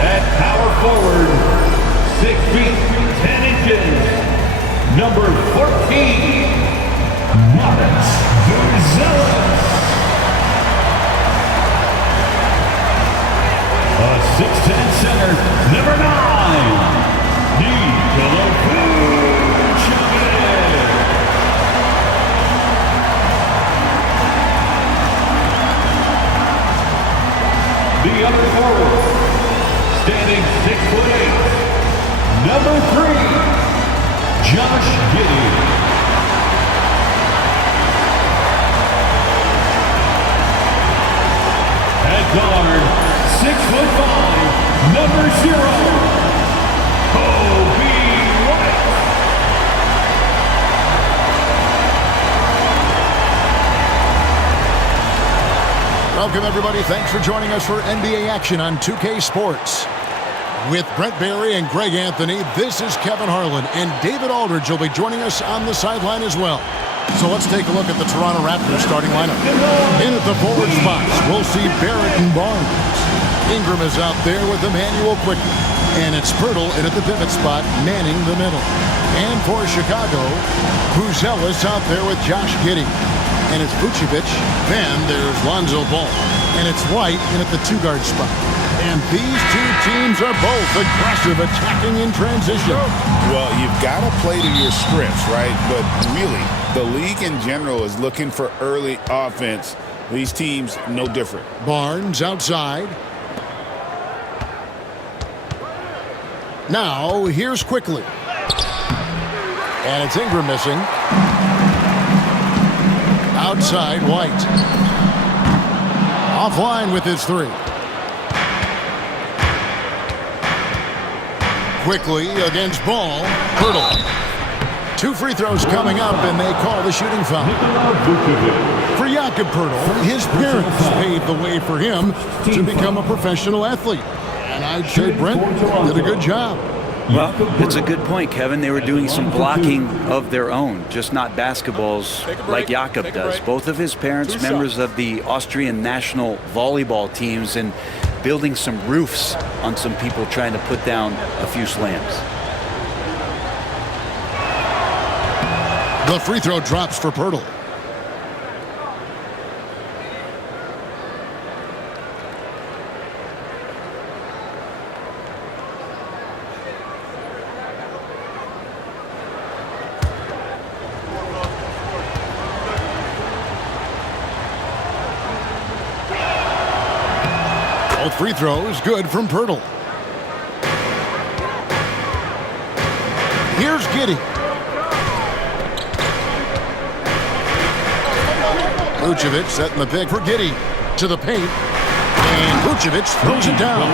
At power forward, 6 feet, 10 inches, number 14, Marcus Verzelis. A 6'10 center, number 9, the other forward, standing 6'8", number 3, Josh Giddey. At guard, 6'5", number 0, Kobe White. Welcome, everybody. Thanks for joining us for NBA action on 2K Sports. With Brent Barry and Greg Anthony, this is Kevin Harlan, and David Aldridge will be joining us on the sideline as well. So let's take a look at the Toronto Raptors starting lineup. In at the forward spots, we'll see Barrett and Barnes. Ingram is out there with Emmanuel Quickly. And it's Pirtle in at the pivot spot, manning the middle. And for Chicago, Verzelis out there with Josh Giddey. And it's Vucevic. Then there's Lonzo Ball. And it's White in at the two-guard spot. And these two teams are both aggressive, attacking in transition. Well, you've got to play to your strengths, right? But really, the league in general is looking for early offense. These teams, no different. Barnes outside. Now, here's Quickly. And it's Ingram missing. Outside, White. Offline with his three. Quickly against Ball. Pirtle. 2 free throws coming up, and they call the shooting foul. For Jakob Pirtle, his parents paved the way for him to become a professional athlete. And I'd say Brent did a good job. Well, it's a good point, Kevin. They were doing some blocking of their own, just not basketballs like Jakob does. Both of his parents, members of the Austrian national volleyball teams, and building some roofs on some people trying to put down a few slams. The free throw drops for Pirtle. Both free throws good from Pirtle. Here's Giddey. Vucevic setting the pick for Giddey to the paint. And Vucevic throws it down.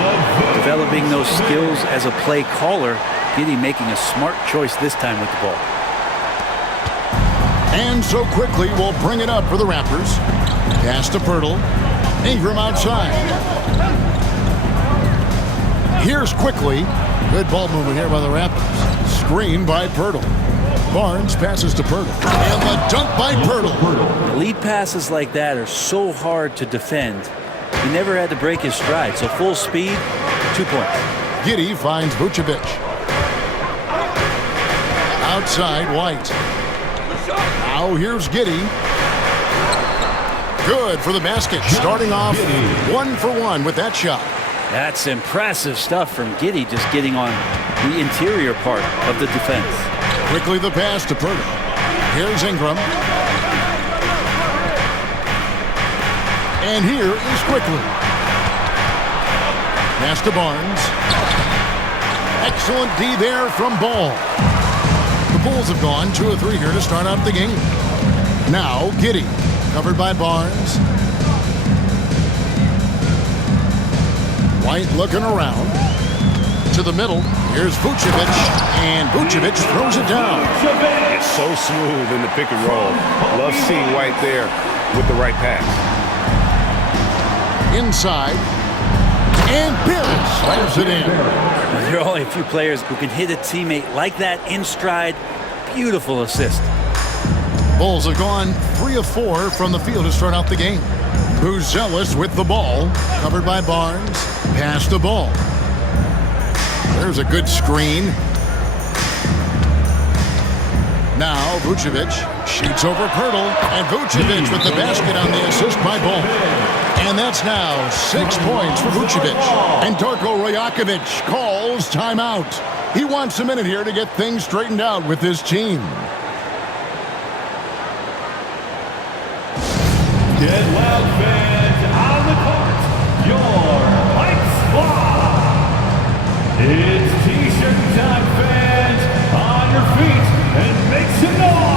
Developing those skills as a play caller, Giddey making a smart choice this time with the ball. And so Quickly will bring it up for the Raptors. Pass to Pirtle. Ingram outside. Here's Quickly. Good ball movement here by the Raptors. Screen by Pirtle. Barnes passes to Pirtle. And the dunk by Pirtle. Lead passes like that are so hard to defend. He never had to break his stride, so full speed, 2 points. Giddey finds Vucevic. Outside, White. Now here's Giddey. Good for the basket. Starting off 1 for 1 with that shot. That's impressive stuff from Giddey, just getting on the interior part of the defense. Quickly the pass to Pirtle. Here's Ingram. And here is Quickly. Pass to Barnes. Excellent D there from Ball. The Bulls have gone 2 of 3 here to start out the game. Now Giddey, covered by Barnes. White looking around. To the middle. Here's Vucevic. And Vucevic throws it down. It's so smooth in the pick and roll. Love seeing White there with the right pass. Inside. And Barrett slams it in. There are only a few players who can hit a teammate like that in stride. Beautiful assist. Bulls have gone 3 of 4 from the field to start out the game. Buzelis with the ball, covered by Barnes. Pass the ball. There's a good screen. Now Vucevic shoots over Pirtle, and Vucevic with the basket on the assist by Ball. And that's now 6 points for Vucevic. And Darko Rajakovic calls timeout. He wants a minute here to get things straightened out with his team. Get loud, fans, on the court. Your White Squad. It's T-shirt time, fans. On your feet and make some noise.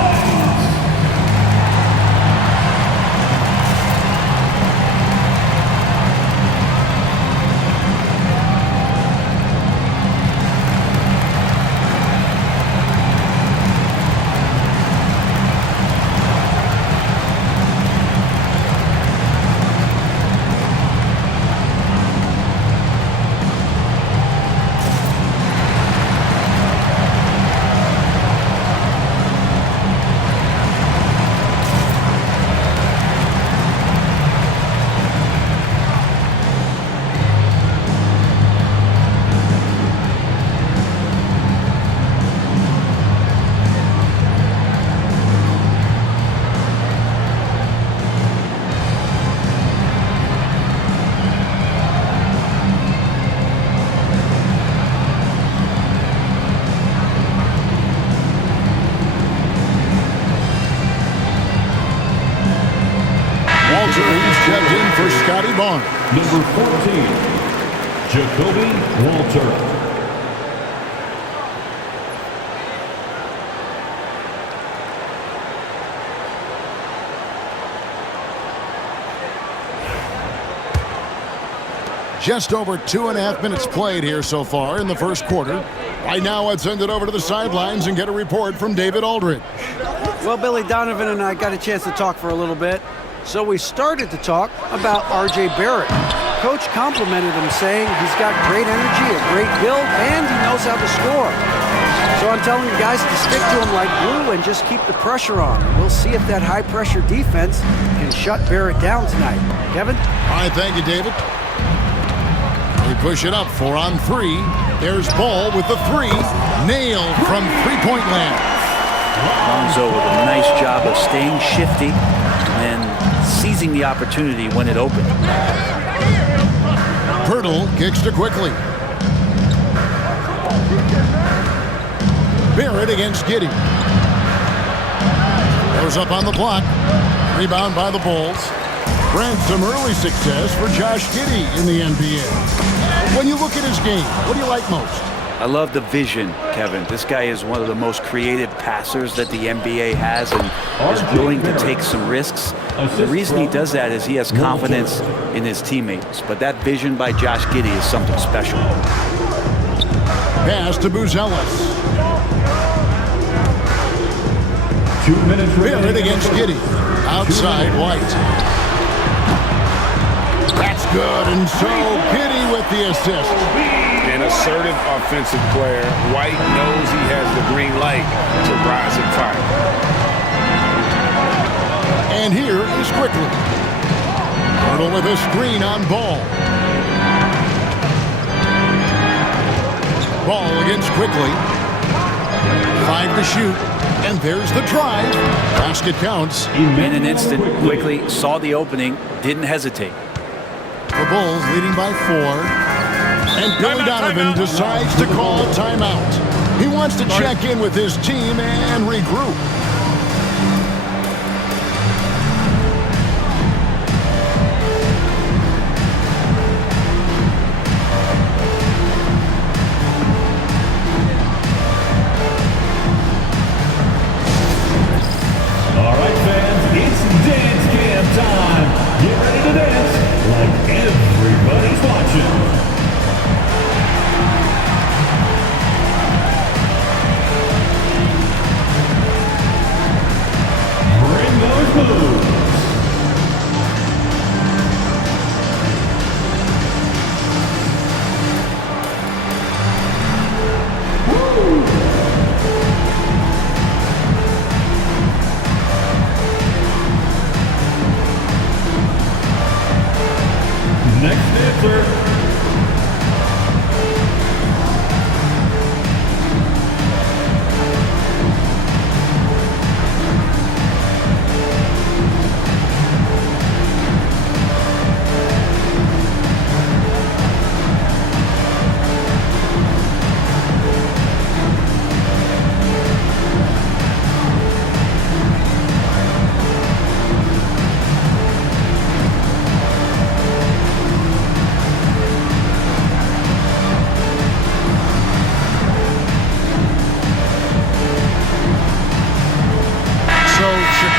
He's checked in for Scotty Barnes. Number 14, Jacoby Walter. Just over 2.5 minutes played here so far in the first quarter. Right now, let's send it over to the sidelines and get a report from David Aldridge. Well, Billy Donovan and I got a chance to talk for a little bit. So we started to talk about R.J. Barrett. Coach complimented him, saying he's got great energy, a great build, and he knows how to score. So I'm telling you guys to stick to him like glue and just keep the pressure on. We'll see if that high-pressure defense can shut Barrett down tonight. Kevin? All right, thank you, David. They push it up 4 on 3. There's Ball with the 3. Nailed from three-point land. Lonzo with a nice job of staying shifty and seizing the opportunity when it opened. Pirtle kicks to quickly. Barrett against Giddey. Goes up on the block. Rebound by the Bulls. Brent, some early success for Josh Giddey in the NBA. When you look at his game, what do you like most? I love the vision, Kevin. This guy is one of the most creative passers that the NBA has and is willing to take some risks. The reason he does that is he has confidence in his teammates. But that vision by Josh Giddey is something special. Pass to Buzelis. 2 minutes remaining. Barrett against Giddey. Outside White. That's good, and so Giddey with the assist. An assertive offensive player. White knows he has the green light to rise and fire. And here is Quickly. Pirtle with a screen on Ball. Ball against Quickly. 5 to shoot. And there's the drive. Basket counts. In an instant, Quickly saw the opening, didn't hesitate. The Bulls leading by 4. And Billy Donovan decides to call a timeout. He wants to check in with his team and regroup. All right, fans, it's dance cam time. Get ready to dance like everybody's watching.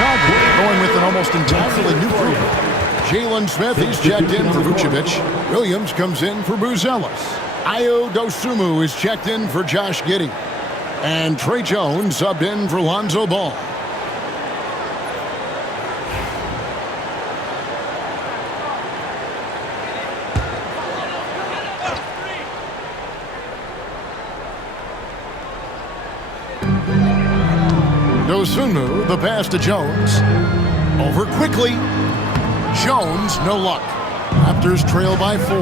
Chicago going with an almost entirely new group. Jalen Smith, he's checked in for Vucevic. Williams comes in for Buzelis. Ayo Dosunmu is checked in for Josh Giddey. And Trey Jones subbed in for Lonzo Ball. Dosunmu, the pass to Jones. Over quickly. Jones, no luck. Raptors trail by 4.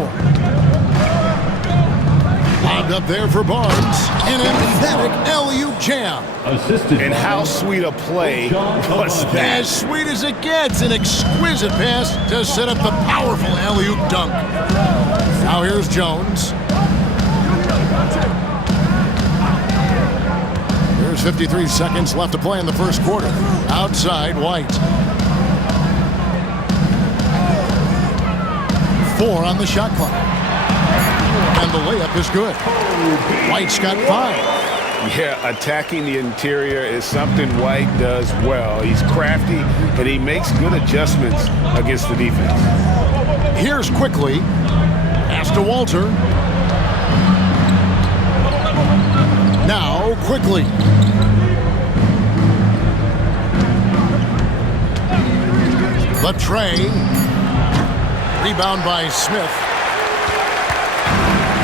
Lobbed up there for Barnes. An emphatic alley-oop jam. And how sweet a play was that? As sweet as it gets. An exquisite pass to set up the powerful alley-oop dunk. Now here's Jones. There's 53 seconds left to play in the first quarter. Outside, White. 4 on the shot clock. And the layup is good. White's got 5. Yeah, attacking the interior is something White does well. He's crafty, and he makes good adjustments against the defense. Here's quickly. Pass to Walter. Now, quickly. The tray. Rebound by Smith.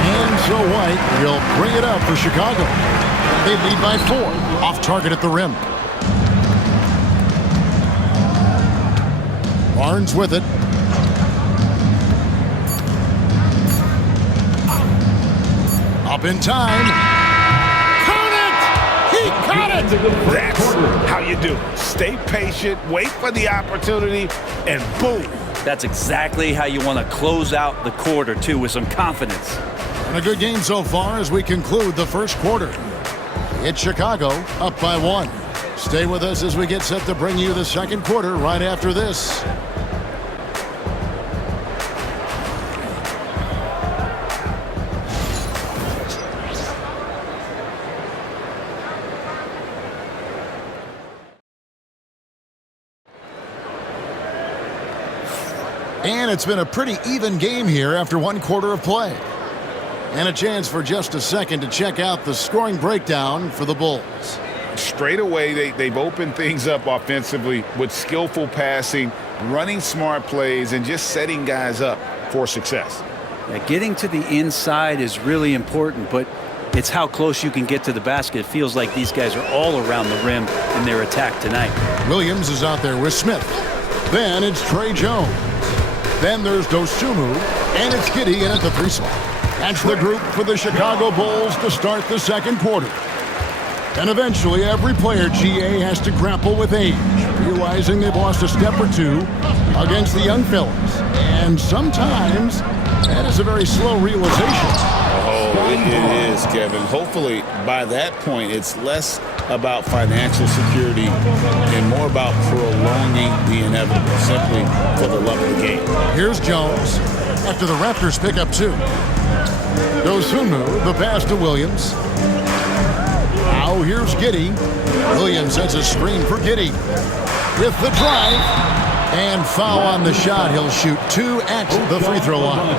And so White will bring it up for Chicago. They lead by 4. Off target at the rim. Barnes with it. Up in time. Count it! He caught it! That's how you do it. Stay patient, wait for the opportunity, and boom. That's exactly how you want to close out the quarter, too, with some confidence. And a good game so far as we conclude the first quarter. It's Chicago up by 1. Stay with us as we get set to bring you the second quarter right after this. And it's been a pretty even game here after 1 quarter of play. And a chance for just a second to check out the scoring breakdown for the Bulls. Straight away, they've opened things up offensively with skillful passing, running smart plays, and just setting guys up for success. Yeah, getting to the inside is really important, but it's how close you can get to the basket. It feels like these guys are all around the rim in their attack tonight. Williams is out there with Smith. Then it's Trey Jones. Then there's Dosunmu, and it's Giddey in at the 3 slot. That's the group for the Chicago Bulls to start the second quarter. And eventually, every player, GA, has to grapple with age, realizing they've lost a step or 2 against the young fellas. And sometimes, that is a very slow realization. Oh, it is, Kevin. Hopefully, by that point, it's less about financial security and more about prolonging the inevitable, simply for the love of the game. Here's Jones after the Raptors pick up 2. Dosunmu, the pass to Williams. Now here's Giddey. Williams sets a screen for Giddey. With the drive. And foul on the shot. He'll shoot 2 at the free throw line.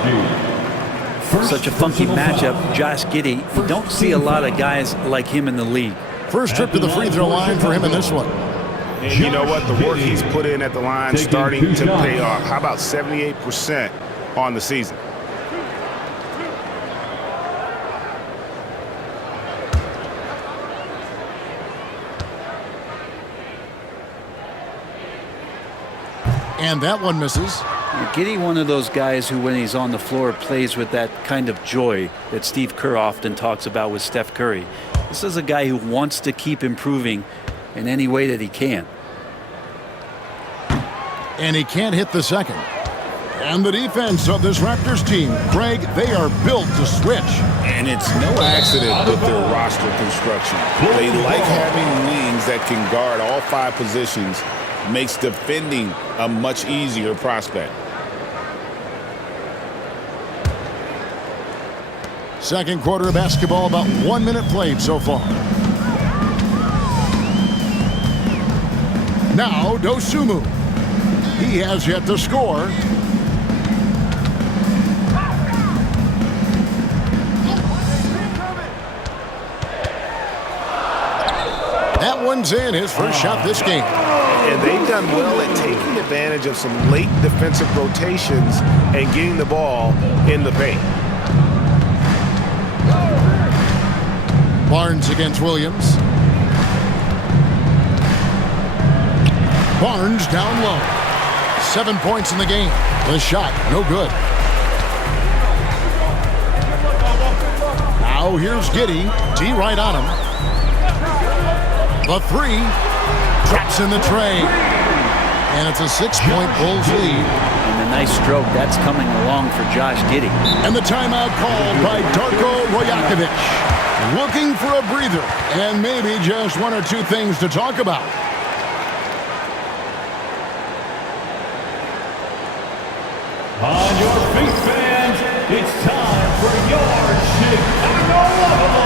Such a funky matchup. Josh Giddey, you don't see a lot of guys like him in the league. First trip to the free throw line for him in this one. And you know what? The work he's put in at the line starting to pay off. How about 78% on the season? And that one misses. Giddey, one of those guys who, when he's on the floor, plays with that kind of joy that Steve Kerr often talks about with Steph Curry. This is a guy who wants to keep improving in any way that he can. And he can't hit the second. And the defense of this Raptors team, Greg, they are built to switch. And it's no accident with their roster construction. They like having wings that can guard all 5 positions. Makes defending a much easier prospect. Second quarter of basketball, about 1 minute played so far. Now Dosunmu. He has yet to score. That one's in, his first shot this game. And they've done well at taking advantage of some late defensive rotations and getting the ball in the paint. Barnes against Williams. Barnes down low. 7 points in the game. The shot, no good. Now here's Giddey. D right on him. The three. Drops in the tray. And it's a 6-point Bulls lead. And a nice stroke. That's coming along for Josh Giddey. And the timeout called by Darko Rajakovic. Looking for a breather. And maybe just one or two things to talk about. On your feet, fans, it's time for your Chicago Lockables.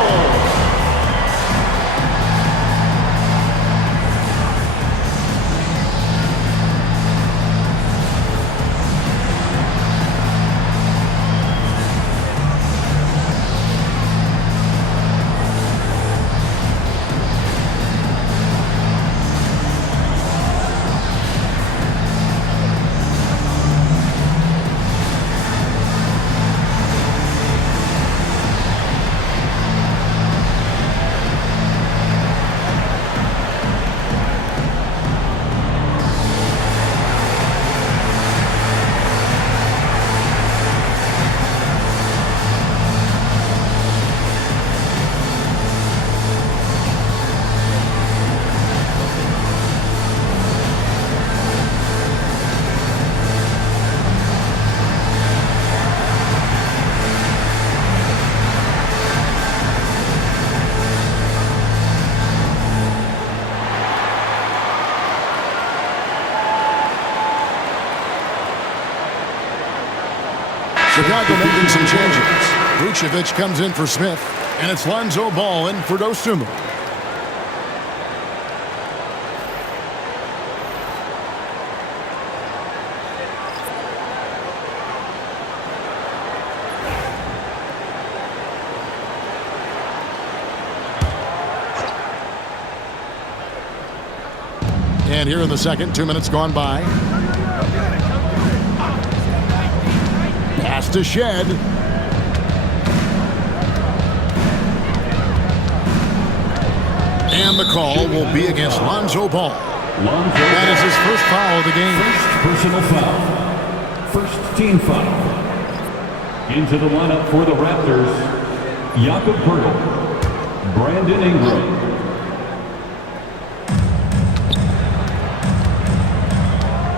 Chicago making some changes. Vucevic comes in for Smith, and it's Lonzo Ball in for Dosunmu. And here in the second, 2 minutes gone by. Pass to Shed. And the call will be against Lonzo Ball. That is his first foul of the game. First personal foul. First team foul. Into the lineup for the Raptors, Jakob Poeltl, Brandon Ingram.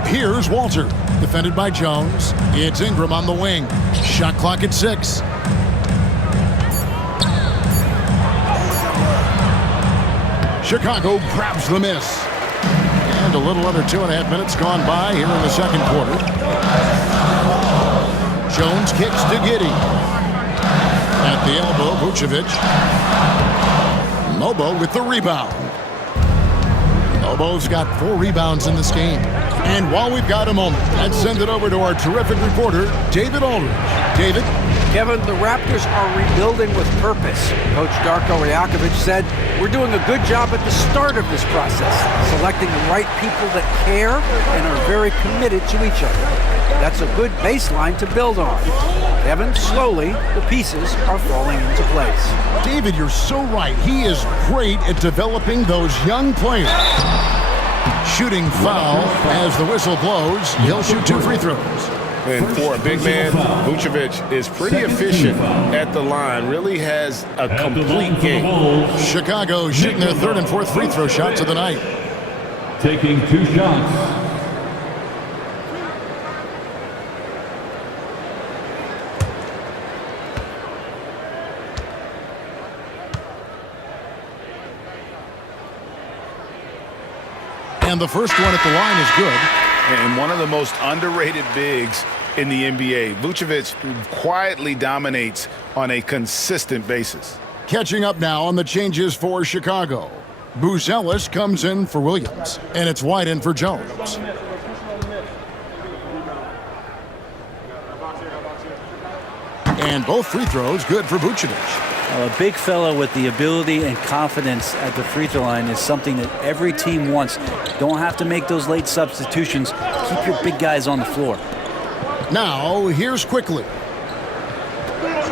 Here's Walter, defended by Jones. It's Ingram on the wing. Shot clock at 6. Chicago grabs the miss. And a little under 2.5 minutes gone by here in the second quarter. Jones kicks to Giddey. At the elbow, Vucevic. Mobo with the rebound. Mobo's got 4 rebounds in this game. And while we've got a moment, let's send it over to our terrific reporter, David Aldridge. David? Kevin, the Raptors are rebuilding with purpose. Coach Darko Rajakovic said, "We're doing a good job at the start of this process, selecting the right people that care and are very committed to each other. That's a good baseline to build on." Kevin, slowly, the pieces are falling into place. David, you're so right. He is great at developing those young players. Shooting foul as the whistle blows. He'll shoot 2 free throws. And for a big man, Vucevic is pretty efficient at the line, really has a complete game. Chicago shooting their 3rd and 4th free throw shots of the night. Taking 2 shots. And the first one at the line is good. And one of the most underrated bigs in the NBA. Vucevic quietly dominates on a consistent basis. Catching up now on the changes for Chicago. Buzelis comes in for Williams, and it's wide in for Jones. And both free throws good for Vucevic. A big fella with the ability and confidence at the free throw line is something that every team wants. Don't have to make those late substitutions. Keep your big guys on the floor. Now, here's Quickly.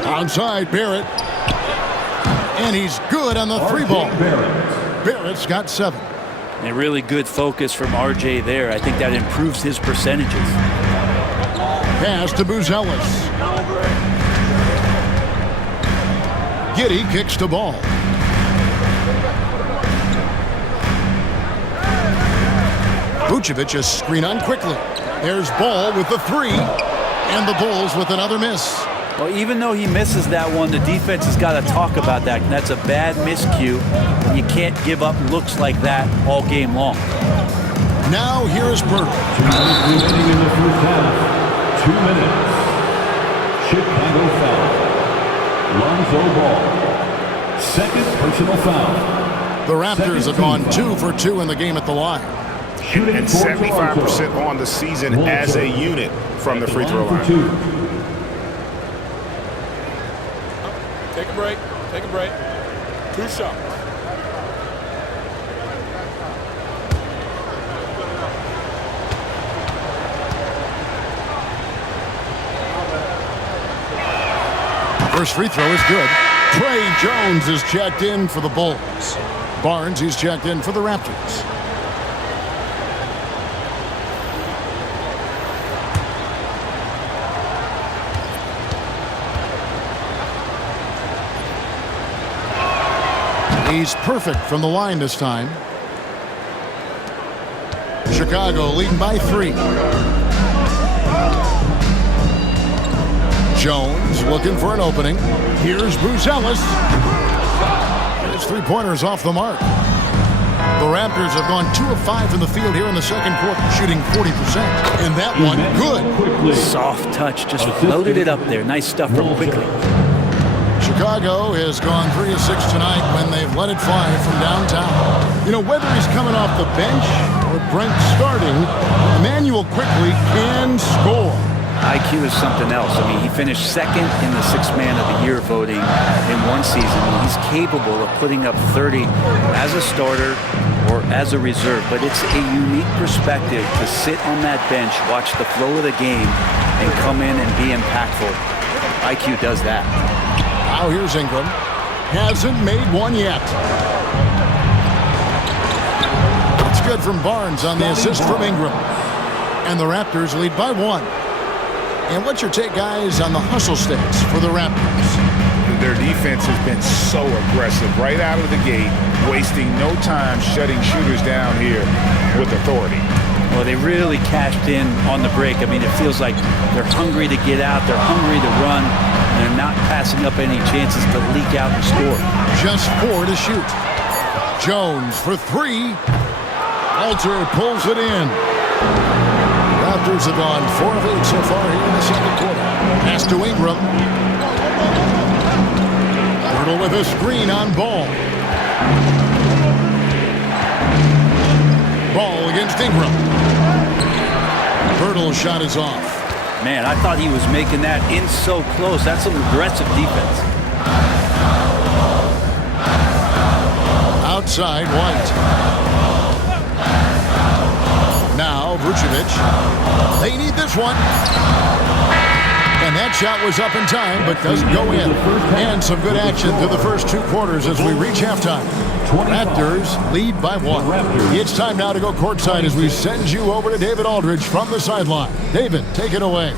Outside, Barrett. And he's good on the three ball. Barrett's got 7. A really good focus from RJ there. I think that improves his percentages. Pass to Buzelis. Giddey kicks the ball. Vucevic is screen on Quickly. There's Ball with the 3, and the Bulls with another miss. Well, even though he misses that one, the defense has got to talk about that. That's a bad miscue. You can't give up looks like that all game long. Now here is Bird. 2 minutes remaining in the first half. 2 minutes. Chicago foul. Lonzo Ball. Second personal foul. The Raptors have gone 2 for 2 in the game at the line. And 75% on the season as a unit from the free throw line. Take a break. Take a break. 2 shots. First free throw is good. Trey Jones is checked in for the Bulls. Barnes, he's checked in for the Raptors. He's perfect from the line this time. Chicago leading by 3. Jones looking for an opening. Here's Buzelis. His three-pointers off the mark. The Raptors have gone 2 of 5 from the field here in the second quarter, shooting 40%. And that one, good. Soft touch, just floated it up there. Nice stuff from Quickly. Chicago has gone 3 of 6 tonight when they've let it fly from downtown. You know, whether he's coming off the bench or Brent starting, Emmanuel Quickly can score. IQ is something else. I mean, he finished second in the Sixth Man of the Year voting in one season. He's capable of putting up 30 as a starter or as a reserve, but it's a unique perspective to sit on that bench, watch the flow of the game, and come in and be impactful. IQ does that. Now here's Ingram. Hasn't made one yet. It's good from Barnes on the assist from Ingram. And the Raptors lead by 1. And what's your take, guys, on the hustle stakes for the Raptors? Their defense has been so aggressive right out of the gate, wasting no time shutting shooters down here with authority. Well, they really cashed in on the break. I mean, it feels like they're hungry to get out. They're hungry to run. And they're not passing up any chances to leak out and score. Just 4 to shoot. Jones for 3. Alter pulls it in. Raptors have gone 4 of 8 so far here in the second quarter. Pass to Ingram. Hurdle with a screen on Ball. Ball against Ingram. Hurdle shot is off. Man, I thought he was making that in so close. That's some aggressive defense. Outside, White. Now, Vucevic. They need this one. And that shot was up in time, but doesn't go in. And some good action through the first 2 quarters as we reach halftime. Raptors lead by 1. It's time now to go courtside as we send you over to David Aldridge from the sideline. David, take it away.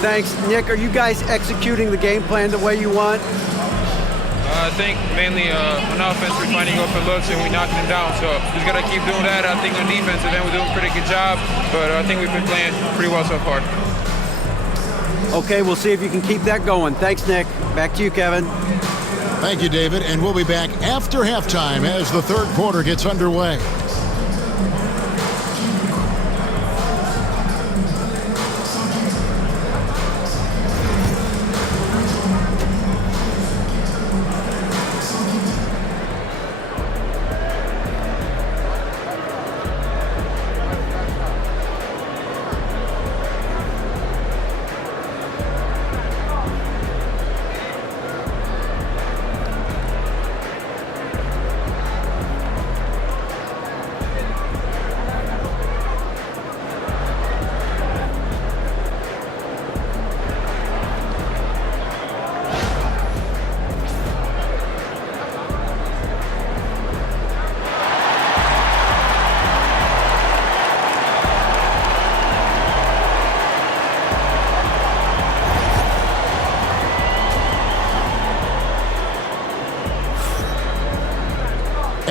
Thanks, Nick. Are you guys executing the game plan the way you want? I think mainly on offense, we're finding open looks and we knocking them down. So just got to keep doing that. I think on defense, and then we're doing a pretty good job. But I think we've been playing pretty well so far. Okay, we'll see if you can keep that going. Thanks, Nick. Back to you, Kevin. Thank you, David. And we'll be back after halftime as the third quarter gets underway.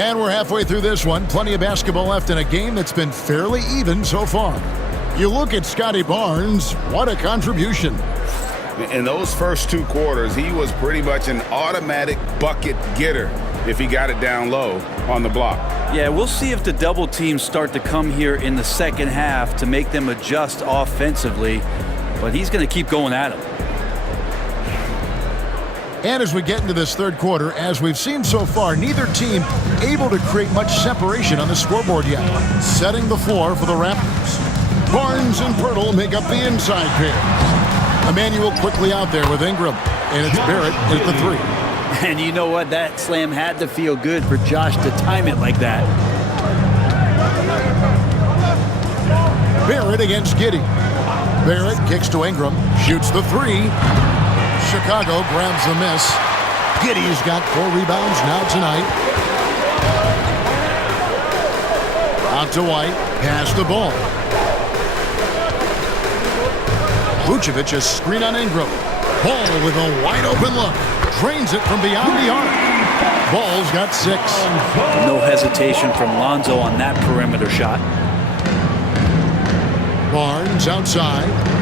And we're halfway through this one. Plenty of basketball left in a game that's been fairly even so far. You look at Scotty Barnes, what a contribution. In those first 2 quarters, he was pretty much an automatic bucket getter if he got it down low on the block. Yeah, we'll see if the double teams start to come here in the second half to make them adjust offensively, but he's going to keep going at him. And as we get into this third quarter, as we've seen so far, neither team able to create much separation on the scoreboard yet. Setting the floor for the Raptors. Barnes and Pirtle make up the inside pair. Emmanuel quickly out there with Ingram, and it's Barrett at the 3. And you know what? That slam had to feel good for Josh to time it like that. Barrett against Giddey. Barrett kicks to Ingram, shoots the 3. Chicago grabs the miss. Giddey's got 4 rebounds now tonight. Out to White, pass the ball. Vucevic a screen on Ingram. Ball with a wide open look. Drains it from beyond the arc. Ball's got 6. No hesitation from Lonzo on that perimeter shot. Barnes outside.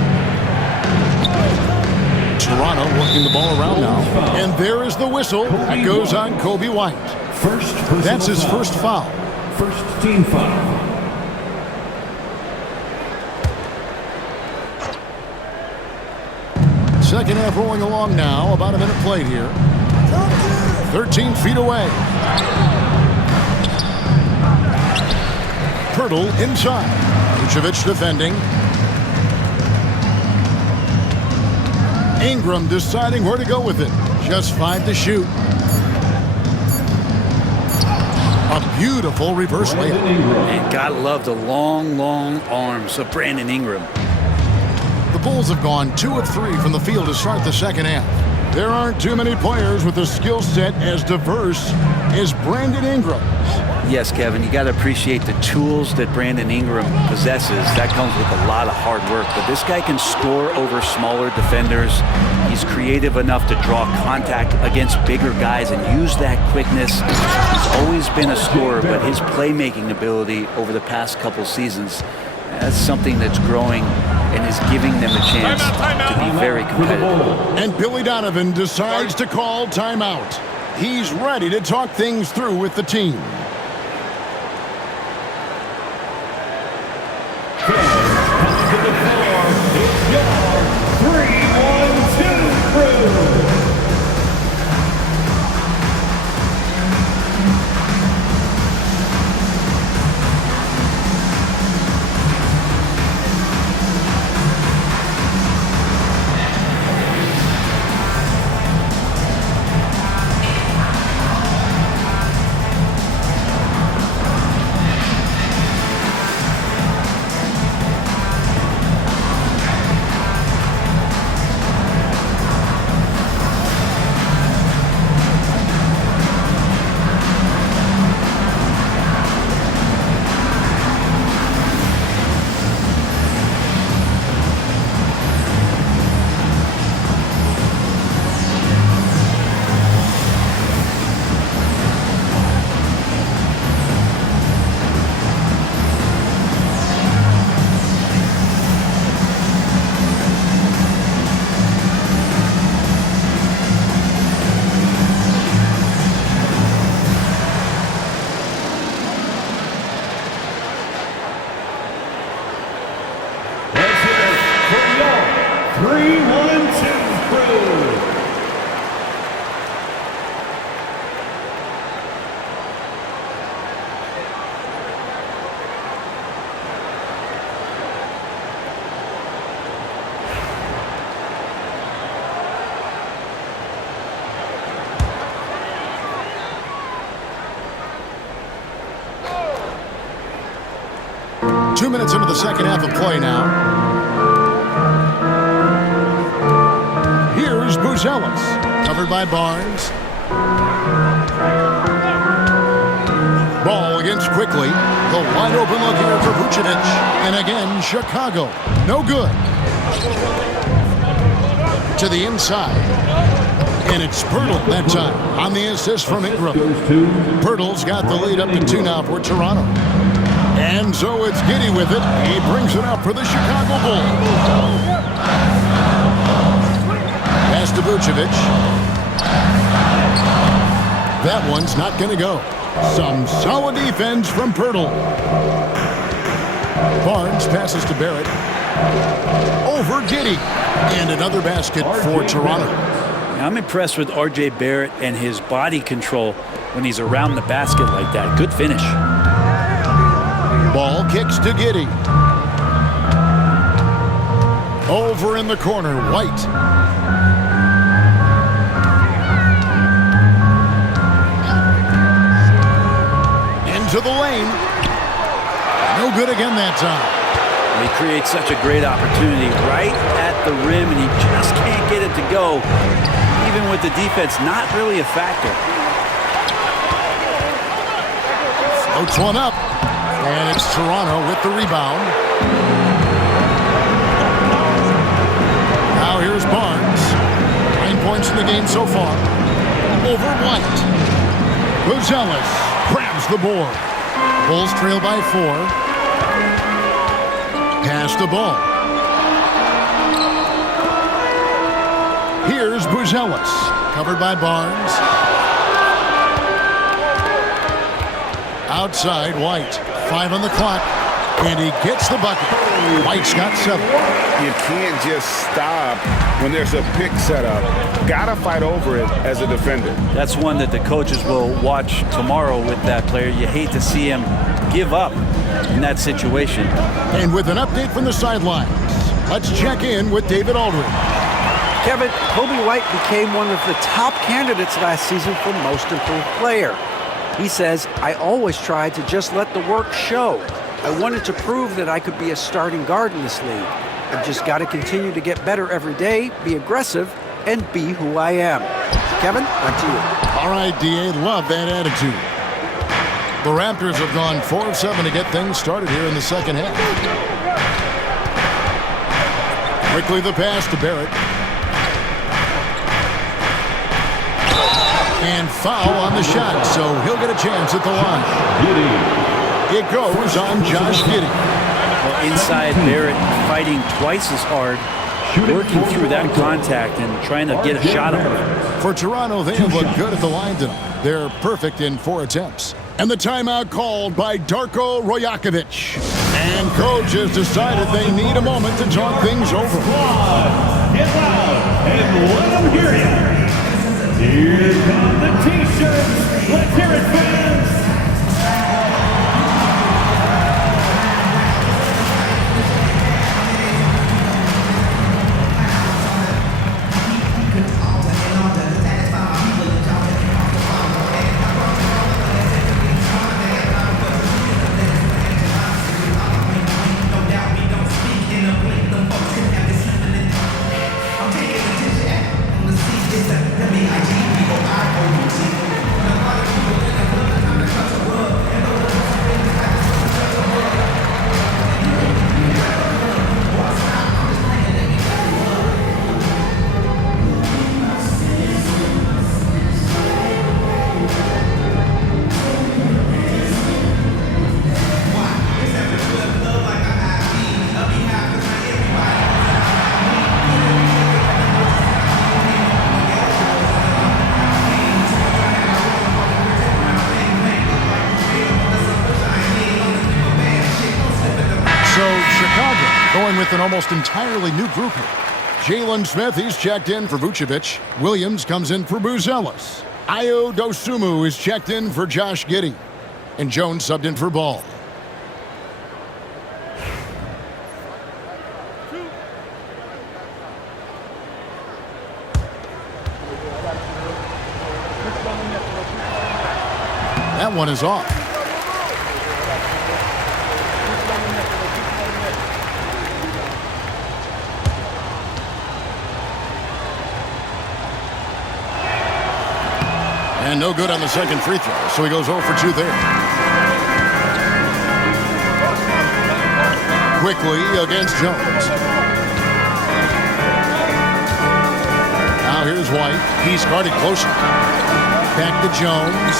Toronto working the ball around now. And there is the whistle. That goes on Kobe White. That's his first foul. First team foul. Second half rolling along now. About a minute played here. 13 feet away. Pirtle inside. Vucevic defending. Ingram deciding where to go with it. Just 5 to shoot. A beautiful reverse layup. And gotta love the long, long arms of Brandon Ingram. The Bulls have gone 2 of 3 from the field to start the second half. There aren't too many players with a skill set as diverse as Brandon Ingram. Yes, Kevin, you got to appreciate the tools that Brandon Ingram possesses. That comes with a lot of hard work. But this guy can score over smaller defenders. He's creative enough to draw contact against bigger guys and use that quickness. He's always been a scorer, but his playmaking ability over the past couple seasons, that's something that's growing and is giving them a chance to be very competitive. And Billy Donovan decides to call timeout. He's ready to talk things through with the team. Two minutes into the second half of play now. Here's Buzelis, covered by Barnes. Ball against quickly. The wide open look here for Vucevic. And again, Chicago. No good. To the inside. And it's Pirtle that time on the assist from Ingram. Pirtle's got the lead up to 2 now for Toronto. And so it's Giddey with it. He brings it up for the Chicago Bulls. Pass to Vucevic. That one's not going to go. Some solid defense from Pirtle. Barnes passes to Barrett. Over Giddey. And another basket for Toronto. I'm impressed with R.J. Barrett and his body control when he's around the basket like that. Good finish. Ball kicks to Giddey. Over in the corner, White. Into the lane. No good again that time. He creates such a great opportunity right at the rim, and he just can't get it to go. Even with the defense not really a factor. Floats one up. And it's Toronto with the rebound. Now here's Barnes. 9 points in the game so far. Over White. Buzelis grabs the board. Bulls trail by 4. Pass the ball. Here's Buzelis. Covered by Barnes. Outside, White. 5 on the clock. And he gets the bucket. White's got 7. You can't just stop when there's a pick set up. Gotta fight over it as a defender. That's one that the coaches will watch tomorrow with that player. You hate to see him give up in that situation. And with an update from the sidelines, let's check in with David Aldridge. Kevin, Kobe White became one of the top candidates last season for Most Improved Player. He says, I always tried to just let the work show. I wanted to prove that I could be a starting guard in this league. I've just got to continue to get better every day, be aggressive, and be who I am. Kevin, back to you. All right, D.A., love that attitude. The Raptors have gone 4 of 7 to get things started here in the second half. Quickly the pass to Barrett. And foul on the shot, so he'll get a chance at the line. It goes on Josh Giddey. Well, inside Barrett fighting twice as hard, working through that contact and trying to get a shot on it. For Toronto, they have looked good at the line tonight. They're perfect in 4 attempts. And the timeout called by Darko Rajakovic. And coach has decided they need a moment to talk things over. Get loud and let them hear you. Here come the T-shirts. Let's hear it, fans. Going with an almost entirely new group here. Jalen Smith, he's checked in for Vucevic. Williams comes in for Buzelis. Ayo Dosunmu is checked in for Josh Giddey. And Jones subbed in for Ball. That one is off. And no good on the second free throw, so he goes 0 for 2 there. Quickly against Jones. Now here's is White. He's guarded closer. Back to Jones.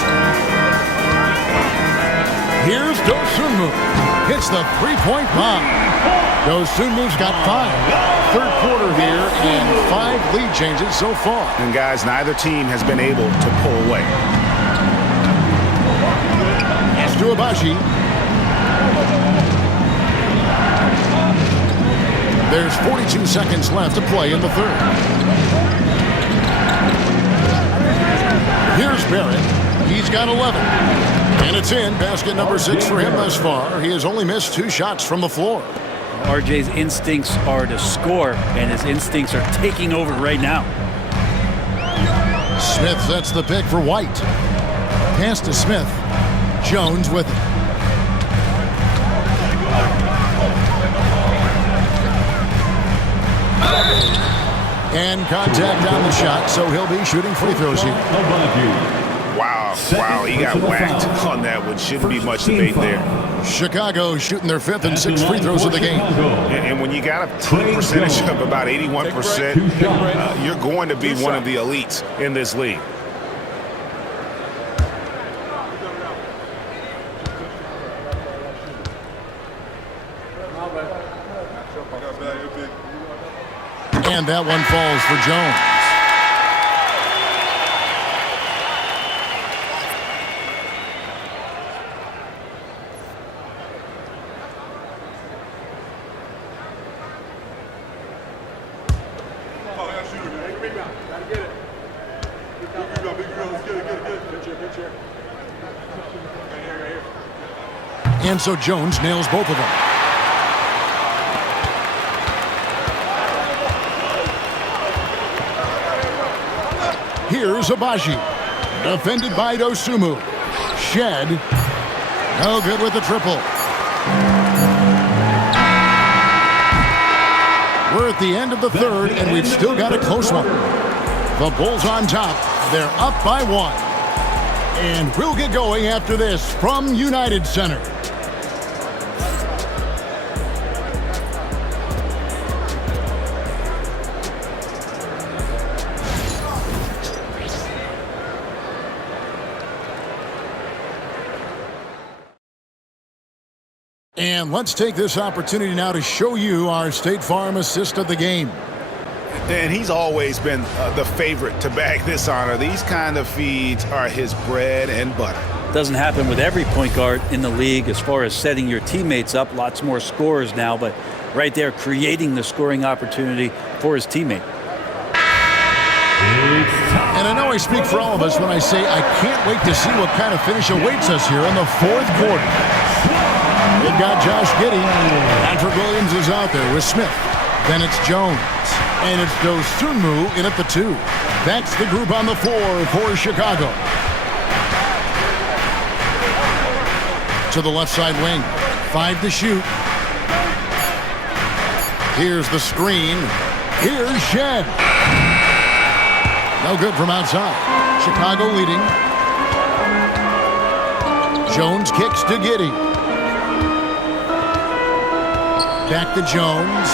Here's Dosunmu. Hits the three-point bomb. Dosunmu's got 5. Third quarter here and 5 lead changes so far. And guys, neither team has been able to pull away. Pass to Abaji. There's 42 seconds left to play in the third. Here's Barrett. He's got 11. And it's in. Basket number 6 for him thus far. He has only missed 2 shots from the floor. RJ's instincts are to score, and his instincts are taking over right now. Smith sets the pick for White. Pass to Smith. Jones with it. And contact on the shot, so he'll be shooting free throws here. Wow, he got whacked on that one. Shouldn't be much debate there. Chicago shooting their 5th and 6th free throws of the game. And when you got a team percentage of about 81%, you're going to be one of the elites in this league. And that one falls for Jones. And so Jones nails both of them. Here's Abaji. Defended by Dosunmu. Shed. No good with the triple. We're at the end of the third, and we've still got a close one. The Bulls on top. They're up by 1. And we'll get going after this from United Center. And let's take this opportunity now to show you our State Farm assist of the game. And he's always been the favorite to bag this honor. These kind of feeds are his bread and butter. Doesn't happen with every point guard in the league as far as setting your teammates up. Lots more scorers now, but right there creating the scoring opportunity for his teammate. And I know I speak for all of us when I say I can't wait to see what kind of finish awaits us here in the fourth quarter. They've got Josh Giddey. Patrick Williams is out there with Smith. Then it's Jones. And it's Dosunmu in at the 2. That's the group on the floor for Chicago. To the left side wing. 5 to shoot. Here's the screen. Here's Shed. No good from outside. Chicago leading. Jones kicks to Giddey. Back to Jones.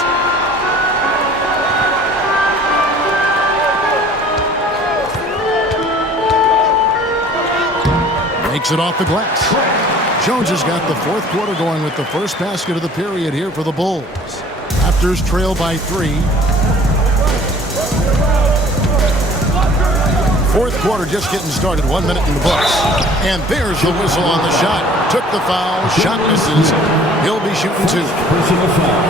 Makes it off the glass. Jones has got the fourth quarter going with the first basket of the period here for the Bulls. Raptors trail by 3. Fourth quarter just getting started. 1 minute in the books. And there's the whistle on the shot. Took the foul. Shot misses. He'll be shooting 2.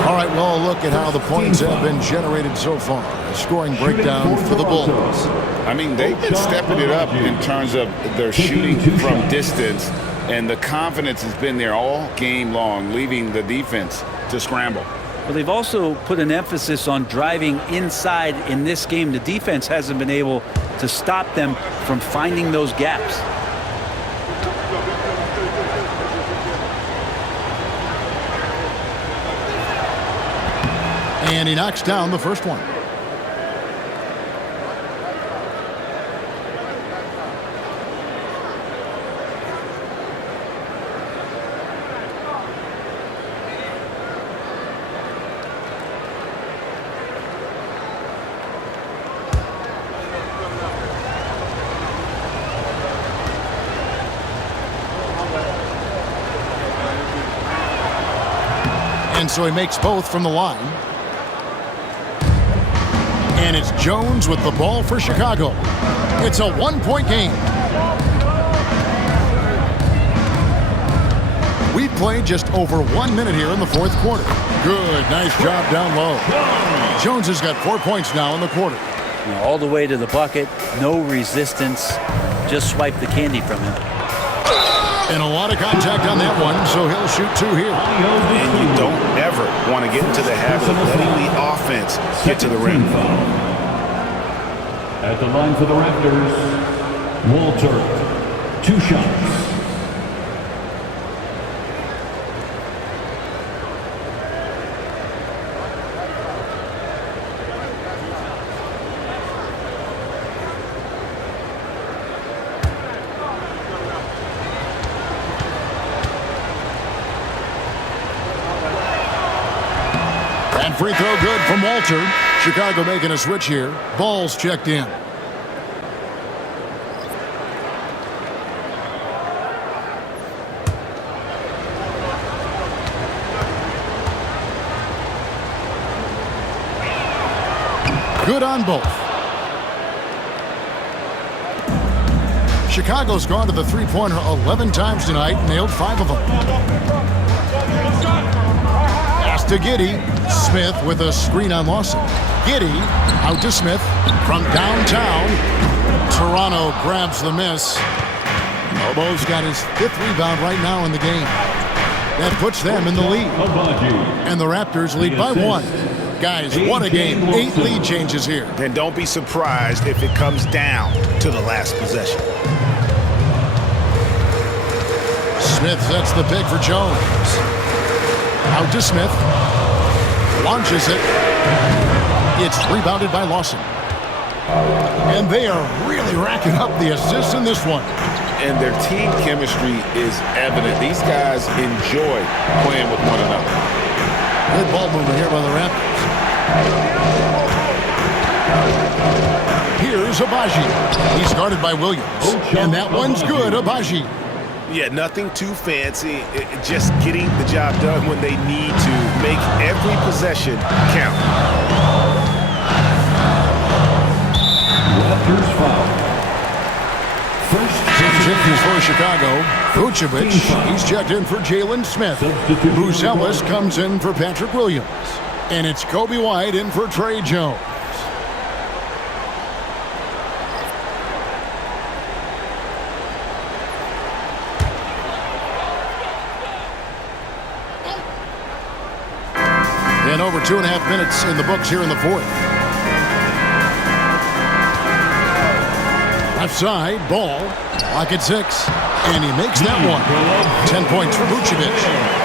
All right, well, look at how the points have been generated so far. A scoring breakdown for the Bulls. I mean, they've been stepping it up in terms of their shooting from distance, and the confidence has been there all game long, leaving the defense to scramble. Well, they've also put an emphasis on driving inside in this game. The defense hasn't been able to stop them from finding those gaps. And he knocks down the first one. And so he makes both from the line. And it's Jones with the ball for Chicago. It's a one-point game. We've played just over 1 minute here in the fourth quarter. Good, nice job down low. Jones has got 4 points now in the quarter. All the way to the bucket, no resistance, just swipe the candy from him. And a lot of contact on that one, so he'll shoot 2 here. And you don't ever want to get into the habit of letting the offense get to the rim. At the line for the Raptors, Walter, 2 shots. And free throw good from Walter. Chicago making a switch here. Ball's checked in. Good on both. Chicago's gone to the three-pointer 11 times tonight, nailed 5 of them. Pass to Giddey. Smith with a screen on Lawson. Giddey out to Smith from downtown. Toronto grabs the miss. Bobo's got his 5th rebound right now in the game. That puts them in the lead. And the Raptors lead by 1. Guys, what a game. 8 lead changes here. And don't be surprised if it comes down to the last possession. Smith sets the pick for Jones. Out to Smith. Launches it. It's rebounded by Lawson. And they are really racking up the assists in this one. And their team chemistry is evident. These guys enjoy playing with one another. Good ball movement here by the Raptors. Here's Abaji. He's guarded by Williams. And that one's good, Abaji. Yeah, nothing too fancy. Just getting the job done when they need to. Make every possession count. Raptors foul. First Check is for Chicago. Vucevic, he's checked in for Jalen Smith. Bruce Ellis comes in for Patrick Williams. And it's Kobe White in for Trey Jones. And over 2.5 minutes in the books here in the fourth. Left side, ball, clock at 6. And he makes that one. 10 points for Vucevic.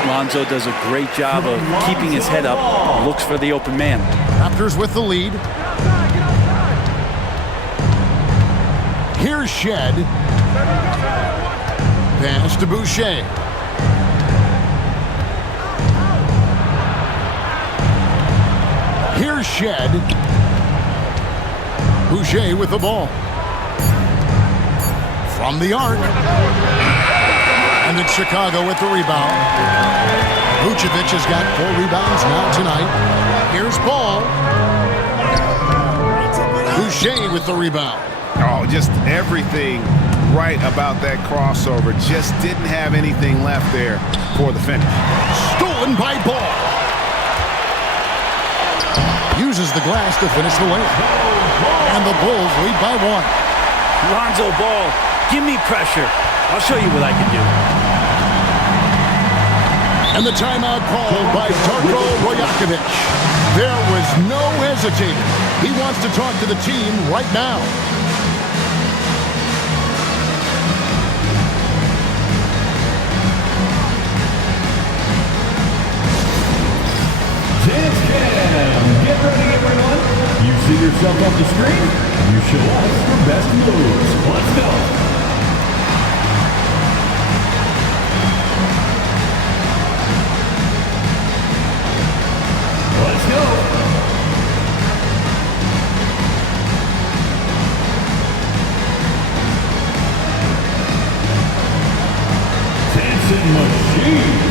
Lonzo does a great job of keeping his head up, looks for the open man. Raptors with the lead. Here's Shed. Pass to Boucher. Here's Shed. Boucher with the ball. From the arc. And it's Chicago with the rebound. Vucevic has got 4 rebounds now tonight. Here's Ball. Boucher with the rebound. Oh, just everything right about that crossover. Just didn't have anything left there for the finish. Stolen by Ball. Uses the glass to finish the layup. And the Bulls lead by 1. Lonzo Ball, give me pressure. I'll show you what I can do. And the timeout called by Darko Rajakovic. There was no hesitating. He wants to talk to the team right now. Dance Cam. Get ready, everyone. You see yourself on the screen? You show us your best moves. Let's go. Let's go. Dancing machine.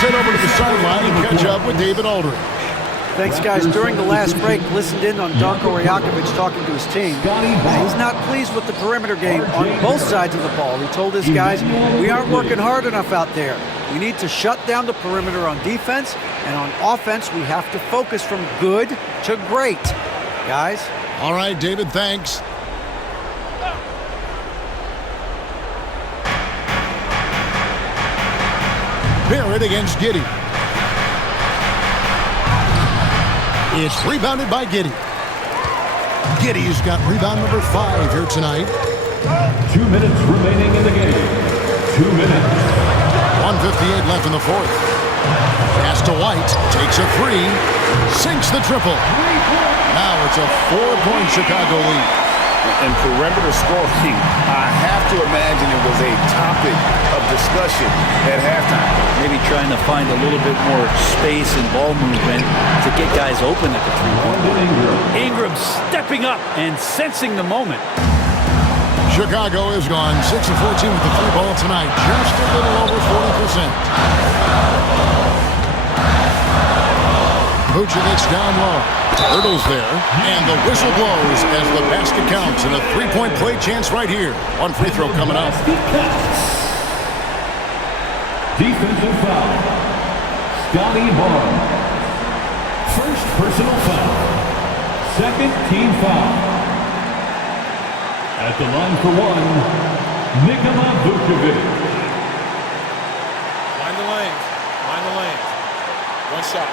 Let's head over to the sideline and catch up with David Aldridge. Thanks, guys. During the last break, listened in on Darko Rajakovic talking to his team. He's not pleased with the perimeter game on both sides of the ball. He told his guys, we aren't working hard enough out there. We need to shut down the perimeter on defense, and on offense, we have to focus from good to great. Guys. All right, David, thanks. Barrett against Giddey. It's rebounded by Giddey. Giddey's got rebound number 5 here tonight. 2 minutes remaining in the game. 2 minutes. 1:58 left in the fourth. Pass to White. Takes a 3. Sinks the triple. Now it's a 4-point Chicago lead. And perimeter scoring, I have to imagine it was a topic of discussion at halftime. Maybe trying to find a little bit more space and ball movement to get guys open at the three-point line. Ingram stepping up and sensing the moment. Chicago has gone 6 of 14 with the 3 ball tonight. Just a little over 40%. Vucevic down low. Hurdles there, and the whistle blows as the basket counts, and a 3-point play chance right here. One free throw coming up. Defensive foul. Scotty Barnes. First personal foul. Second team foul. At the line for one, Nikola Vucevic. Mind the lanes. Mind the lanes. One shot.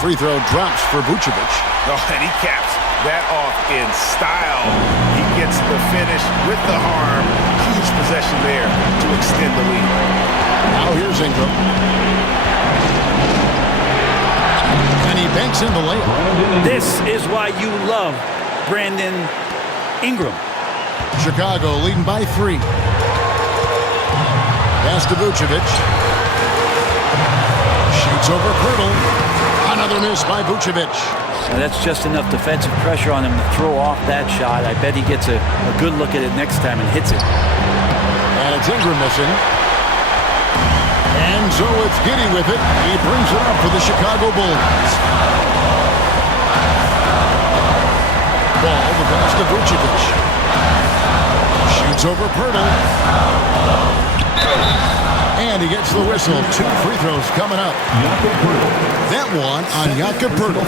Free throw drops for Vucevic. Oh, and he caps that off in style. He gets the finish with the arm. Huge possession there to extend the lead. Now here's Ingram. And he banks in the layup. This is why you love Brandon Ingram. Chicago leading by 3. Pass to Vucevic. Shoots over Pirtle. Another miss by Vucevic. Now that's just enough defensive pressure on him to throw off that shot. I bet he gets a good look at it next time and hits it. And it's Ingram missing. And so it's Giddey with it. He brings it up for the Chicago Bulls. Ball, the pass to Vucevic. Shoots over Pirtle. And he gets the whistle. 2 free throws coming up. That one on Jakob Pirtle.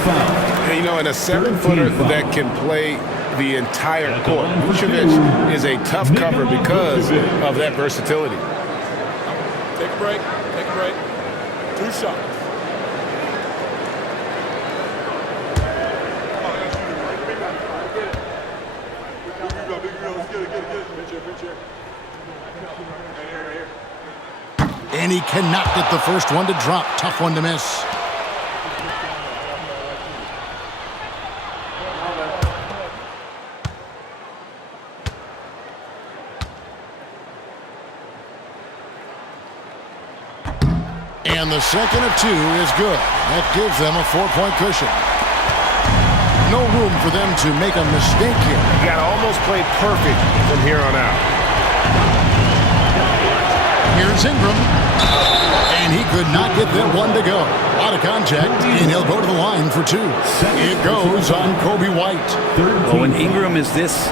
You know, and a 7-footer that can play the entire court. Vucevic is a tough cover because of that versatility. Take a break. Take a break. 2 shots. And he cannot get the first one to drop. Tough one to miss. And the second of 2 is good. That gives them a 4-point cushion. No room for them to make a mistake here. You got to almost play perfect from here on out. Here's Ingram. And he could not get that one to go. Out of contact, and he'll go to the line for 2. It goes on Kobe White. Well, when Ingram is this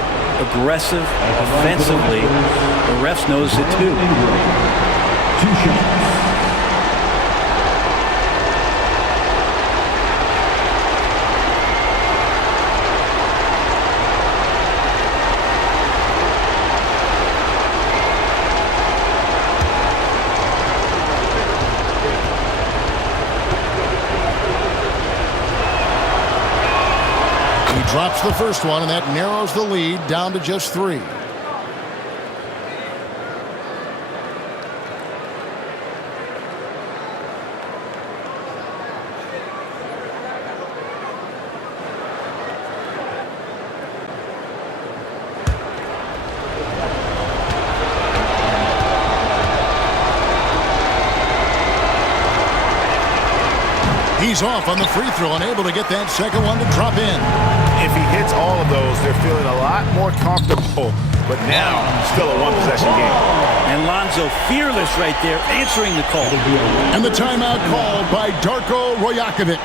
aggressive offensively, the refs knows it too. 2 shots. Drops the first one, and that narrows the lead down to just 3. He's off on the free throw, unable to get that second one to drop in. If he hits all of those, they're feeling a lot more comfortable. But now, still a one-possession game. And Lonzo fearless right there, answering the call. And the timeout called by Darko Rajakovic.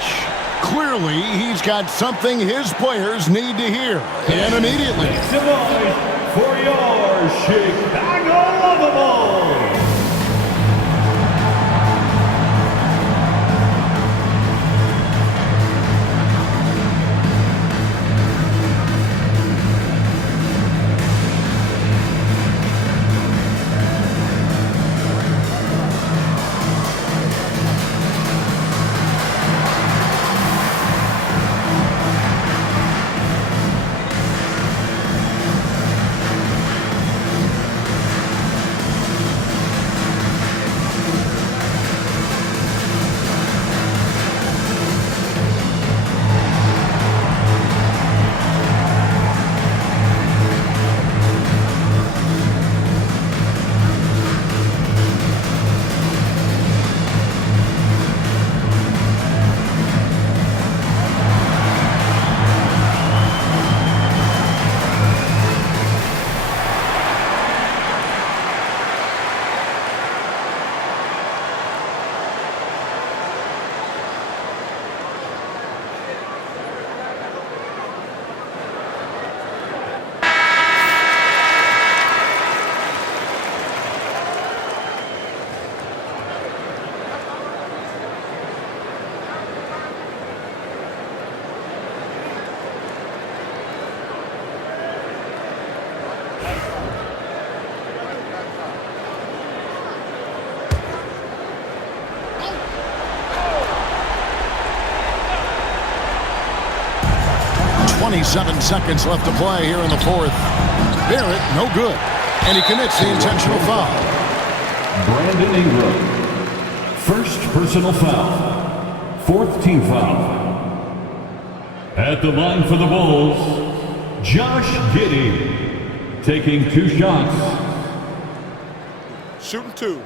Clearly, he's got something his players need to hear. And immediately. Make some noise for your Chicago Lovables. .27 seconds left to play here in the fourth. Barrett, no good. And he commits the intentional foul. Brandon Ingram. First personal foul. Fourth team foul. At the line for the Bulls, Josh Giddey. Taking 2 shots. Shooting 2.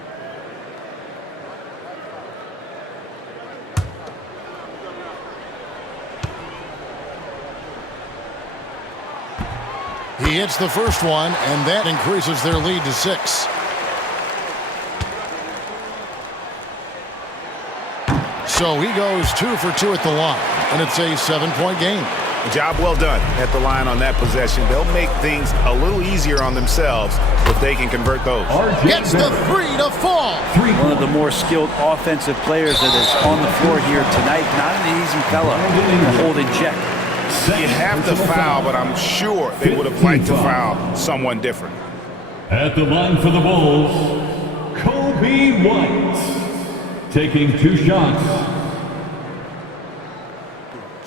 He hits the first one, and that increases their lead to 6. So he goes 2 for 2 at the line, and it's a 7-point game. Job well done at the line on that possession. They'll make things a little easier on themselves if they can convert those. Gets the 3 to fall. One of the more skilled offensive players that is on the floor here tonight. Not an easy fella to hold in check. You have to foul, but I'm sure they would have liked to foul someone different. At the line for the Bulls, Kobe White. Taking 2 shots.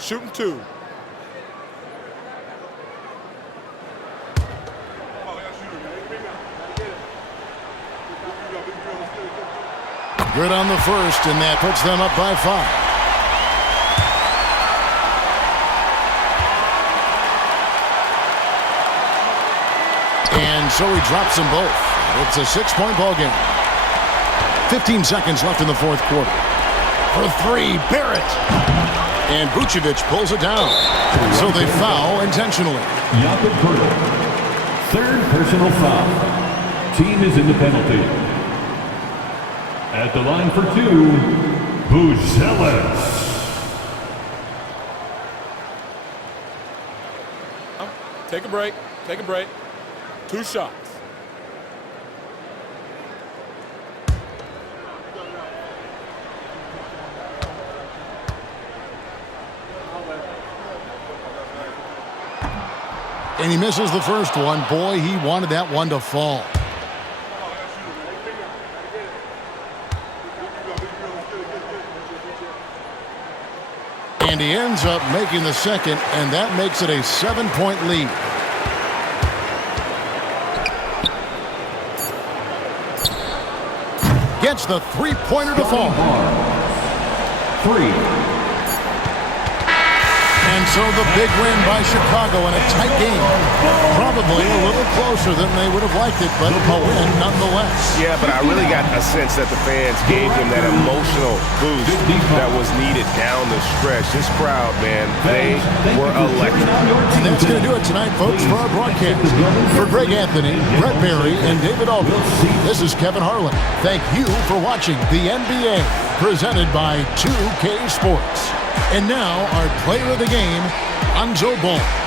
Shooting 2. Good on the first, and that puts them up by 5. And so he drops them both. It's a 6-point ball game. 15 seconds left in the fourth quarter. For 3, Barrett. And Vucevic pulls it down. So they foul intentionally. Jakob Poeltl. Third personal foul. Team is in the penalty. At the line for 2, Buzelis. Take a break. Take a break. 2 shots. And he misses the first one. Boy, he wanted that one to fall. And he ends up making the second, and that makes it a 7-point lead. Gets the 3-pointer to fall. 3. And so the big win by Chicago in a tight game. Probably a little closer than they would have liked it, but a win nonetheless. Yeah, but I really got a sense that the fans gave him that emotional boost that was needed down the stretch. This crowd, man, they were electric. And that's going to do it tonight, folks, for our broadcast. For Greg Anthony, Brett Barry, and David Aldridge, this is Kevin Harlan. Thank you for watching the NBA, presented by 2K Sports. And now, our player of the game, Lonzo Ball.